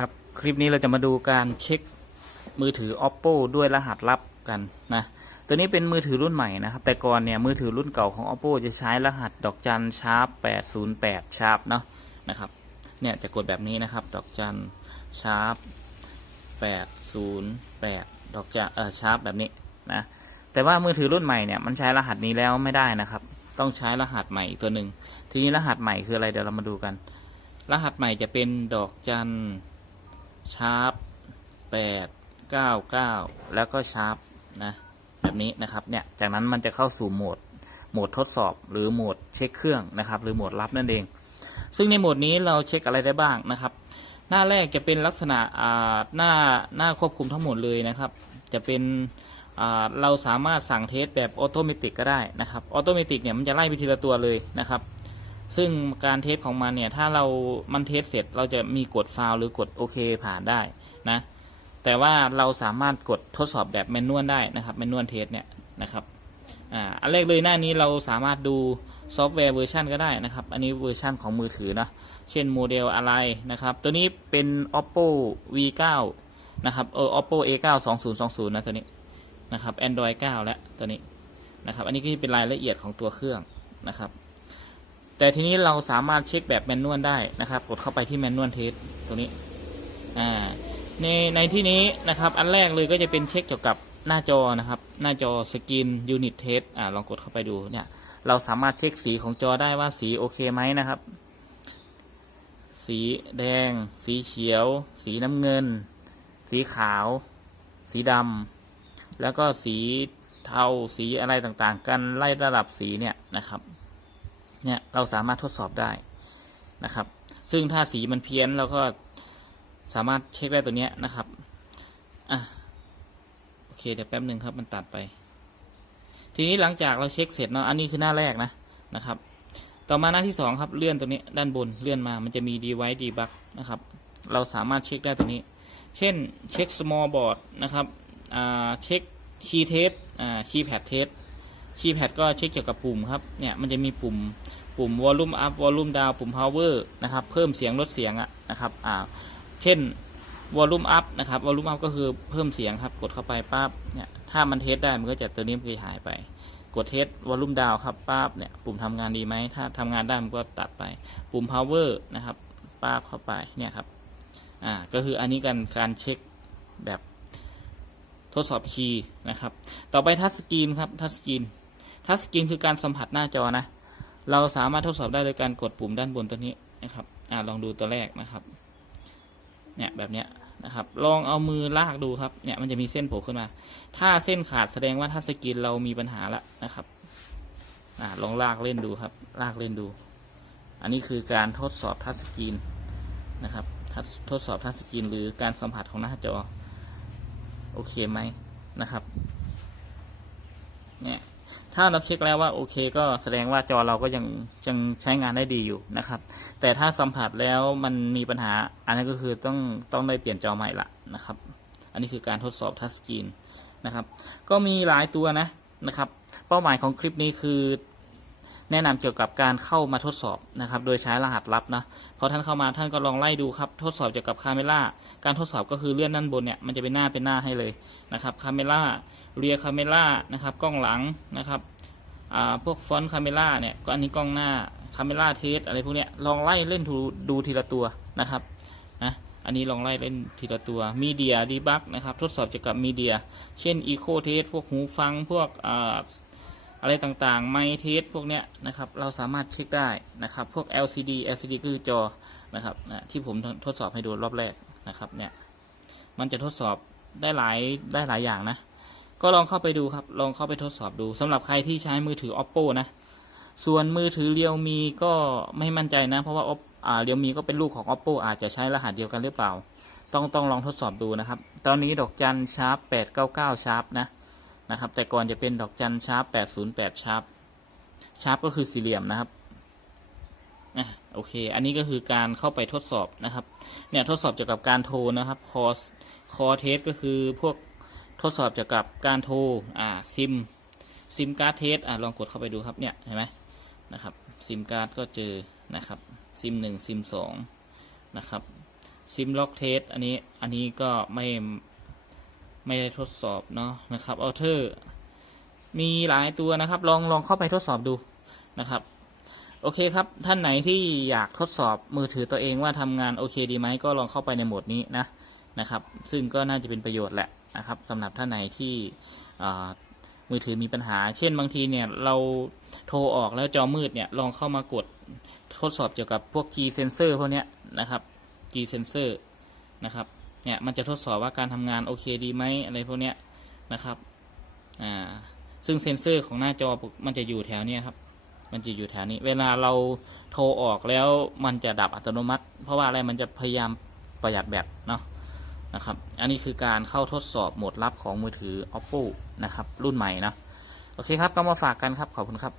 ครับ คลิปนี้เราจะมาดูการเช็คมือถือ oppo ด้วยรหัสลับกันนะ ตัวนี้เป็นมือถือรุ่นใหม่นะครับ แต่ก่อนเนี่ยมือถือรุ่นเก่าของ oppo จะใช้รหัสดอกจันชาร์ป808ชาร์ปเนาะนะครับ เนี่ยจะกดแบบนี้นะครับ ดอกจันชาร์ป808ดอกจันเออชาร์ปแบบนี้นะ แต่ว่ามือถือรุ่นใหม่เนี่ยมันใช้รหัสนี้แล้วไม่ได้นะครับ ต้องใช้รหัสใหม่อีกตัวหนึ่ง ทีนี้รหัสใหม่คืออะไรเดี๋ยวเรามาดูกัน รหัสใหม่จะเป็นดอกจัน ชาร์ปแปดเก้าเก้าแล้วก็ชาร์ปนะแบบนี้นะครับเนี่ยจากนั้นมันจะเข้าสู่โหมดโหมดทดสอบหรือโหมดเช็คเครื่องนะครับ หรือโหมดลับนั่นเอง ซึ่งในโหมดนี้เราเช็คอะไรได้บ้างนะครับ หน้าแรกจะเป็นลักษณะหน้าหน้าควบคุมทั้งหมดเลยนะครับ จะเป็นเราสามารถสั่งเทสแบบออโตเมติกก็ได้นะครับออโตเมติกเนี่ยมันจะไล่ไปทีละตัวเลยนะครับ ซึ่งการเทสของมันเนี่ย ถ้าเรามันเทสเสร็จเราจะมีกดฟาวหรือกดโอเคผ่านได้นะ แต่ว่าเราสามารถกดทดสอบแบบแมนนวลได้นะครับแมนนวลเทสเนี่ยนะครับอ่าอันแรกเลยหน้านี้เราสามารถดูซอฟต์แวร์เวอร์ชันก็ได้นะครับ อันนี้เวอร์ชันของมือถือนะ เช่นโมเดลอะไรนะครับ ตัวนี้เป็น oppo v9 นะครับเออ oppo a9 2020นะตัวนี้นะครับ android 9 แล้วตัวนี้นะครับ อันนี้ก็เป็นรายละเอียดของตัวเครื่องนะครับ แต่ทีนี้เราสามารถเช็คแบบแมนนวลได้นะครับ กดเข้าไปที่แมนนวลเทสตัวนี้อ่าในในที่นี้นะครับอันแรกเลยก็จะเป็นเช็คเกี่ยวกับหน้าจอนะครับ หน้าจอสกรีนยูนิตเทสอ่าลองกดเข้าไปดูเนี่ยเราสามารถเช็คสีของจอได้ว่าสีโอเคไหมนะครับ สีแดง สีเขียว สีน้ำเงิน สีขาว สีดำแล้วก็สีเทาสีอะไรต่างๆ กันไล่ระดับสีเนี่ยนะครับ เนี่ยเราสามารถทดสอบได้นะครับ ซึ่งถ้าสีมันเพี้ยนเราก็สามารถเช็คได้ตัวเนี้ยนะครับอะโอเคเดี๋ยวแป๊บหนึ่งครับมันตัดไป ทีนี้หลังจากเราเช็คเสร็จเนาะอันนี้คือหน้าแรกนะนะครับ ต่อมาหน้าที่สองครับเลื่อนตัวนี้ด้านบนเลื่อนมามันจะมี device debug นะครับ เราสามารถเช็คได้ตัวนี้ เช่นเช็ค small board นะครับเช็ค key test อ่า keypad test keypad ก็เช็คเกี่ยวกับปุ่มครับ เนี่ยมันจะมีปุ่มปุ่ม volume up volume down ปุ่ม power นะครับ เพิ่มเสียงลดเสียงอะนะครับอ่าเช่น volume up นะครับ volume up ก็คือเพิ่มเสียงครับ กดเข้าไปปั๊บ เนี่ย ถ้ามันเทสได้ มันก็จะตัวนี้มันหายไป กดเทส volume down ครับปั๊บ เนี่ย ปุ่มทำงานดีไหม ถ้าทำงานได้ มันก็ตัดไป ปุ่ม power นะครับปั๊บเข้าไป เนี่ยครับ อ่า ก็คืออันนี้การการเช็คแบบทดสอบคีย์นะครับ ต่อไปทัชสกรีนครับ ทัชสกรีน ทัชสกรีนคือการสัมผัสหน้าจอนะ เราสามารถทดสอบได้โดยการกดปุ่มด้านบนตัวนี้นะครับอ่าลองดูตัวแรกนะครับ เนี่ยแบบเนี้ยนะครับ ลองเอามือลากดูครับ เนี่ยมันจะมีเส้นโผล่ขึ้นมา ถ้าเส้นขาดแสดงว่าทัชสกรีนเรามีปัญหาละนะครับอ่าลองลากเล่นดูครับ ลากเล่นดู อันนี้คือการทดสอบทัชสกรีนนะครับททดสอบทัชสกรีนหรือการสัมผัสของหน้าจอ โอเคไหมนะครับ เนี่ย ถ้าเราเช็คแล้วว่าโอเค ก็แสดงว่าจอเราก็ยังยังใช้งานได้ดีอยู่นะครับ แต่ถ้าสัมผัสแล้วมันมีปัญหา อันนั้นก็คือต้องต้องได้เปลี่ยนจอใหม่ละนะครับ อันนี้คือการทดสอบทัชสกรีนนะครับ ก็มีหลายตัวนะนะครับ เป้าหมายของคลิปนี้คือแนะนำเกี่ยวกับการเข้ามาทดสอบนะครับ โดยใช้รหัสลับนะพอท่านเข้ามาท่านก็ลองไล่ดูครับ ทดสอบเกี่ยวกับคาเมล่าการทดสอบก็คือเลื่อนด้านบนเนี่ยมันจะเป็นหน้าเป็นหน้าให้เลยนะครับคาเมล่า เรียคาเมล่านะครับกล้องหลังนะครับพวกฟอนต์คาเมล่าเนี่ยก็อันนี้กล้องหน้าคาเมล่าเทสอะไรพวกเนี้ยลองไล่เล่นดูทีละตัวนะครับนะอันนี้ลองไล่เล่นทีละตัวมีเดียดีบักนะครับทดสอบเกี่ยวกับมีเดีย เช่นอีโคเทสพวกหูฟังพวกอะไรต่างๆ ไมเทสพวกเนี้ยนะครับเราสามารถเช็คได้นะครับ พวก LCD LCD คือจอนะครับนะที่ผมทดสอบให้ดูรอบแรกนะครับเนี่ยมันจะทดสอบได้หลายได้หลายอย่างนะ ก็ลองเข้าไปดูครับ ลองเข้าไปทดสอบดูสำหรับใครที่ใช้มือถือ oppo นะ ส่วนมือถือเรียวมีก็ไม่มั่นใจนะ เพราะว่า op อ่าเรียวมีก็เป็นลูกของ oppo อาจจะใช้รหัสเดียวกันหรือเปล่า ต้องต้องลองทดสอบดูนะครับ ตอนนี้ดอกจันชาร์ป899ชาร์ปนะนะครับ แต่ก่อนจะเป็นดอกจันชาร์ป808ชาร์ปชาร์ปก็คือสี่เหลี่ยมนะครับอะโอเค อันนี้ก็คือการเข้าไปทดสอบนะครับ เนี่ยทดสอบเกี่ยวกับการโทรนะครับ คอสคอเทสก็คือพวก ทดสอบเกี่ยวกับการโทรอ่าซิมซิมการ์ดเทสอ่าลองกดเข้าไปดูครับเนี่ยเห็นไหมนะครับซิมการ์ดก็เจอนะครับซิมหนึ่งซิมสองนะครับซิมล็อกเทสอันนี้อันนี้ก็ไม่ไม่ได้ทดสอบเนาะนะครับอัลเทอร์มีหลายตัวนะครับลองลองเข้าไปทดสอบดูนะครับโอเคครับ ท่านไหนที่อยากทดสอบมือถือตัวเองว่าทำงานโอเคดีไหมก็ลองเข้าไปในโหมดนี้นะนะครับ ซึ่งก็น่าจะเป็นประโยชน์แหละ นะครับสำหรับท่านไหนที่มือถือมีปัญหา เช่นบางทีเนี่ยเราโทรออกแล้วจอมืดเนี่ยลองเข้ามากดทดสอบเกี่ยวกับพวก G sensor พวกเนี้ยนะครับ G sensor นะครับเนี่ยมันจะทดสอบว่าการทำงานโอเคดีไหมอะไรพวกเนี้ยนะครับอ่าซึ่งเซนเซอร์ของหน้าจอมันจะอยู่แถวเนี้ยครับ มันจะอยู่แถวนี้ เวลาเราโทรออกแล้วมันจะดับอัตโนมัติ เพราะว่าอะไรมันจะพยายามประหยัดแบตเนาะ นะครับ อันนี้คือการเข้าทดสอบโหมดลับของมือถือ oppo นะครับ รุ่นใหม่นะ โอเคครับ ก็มาฝากกันครับ ขอบคุณครับ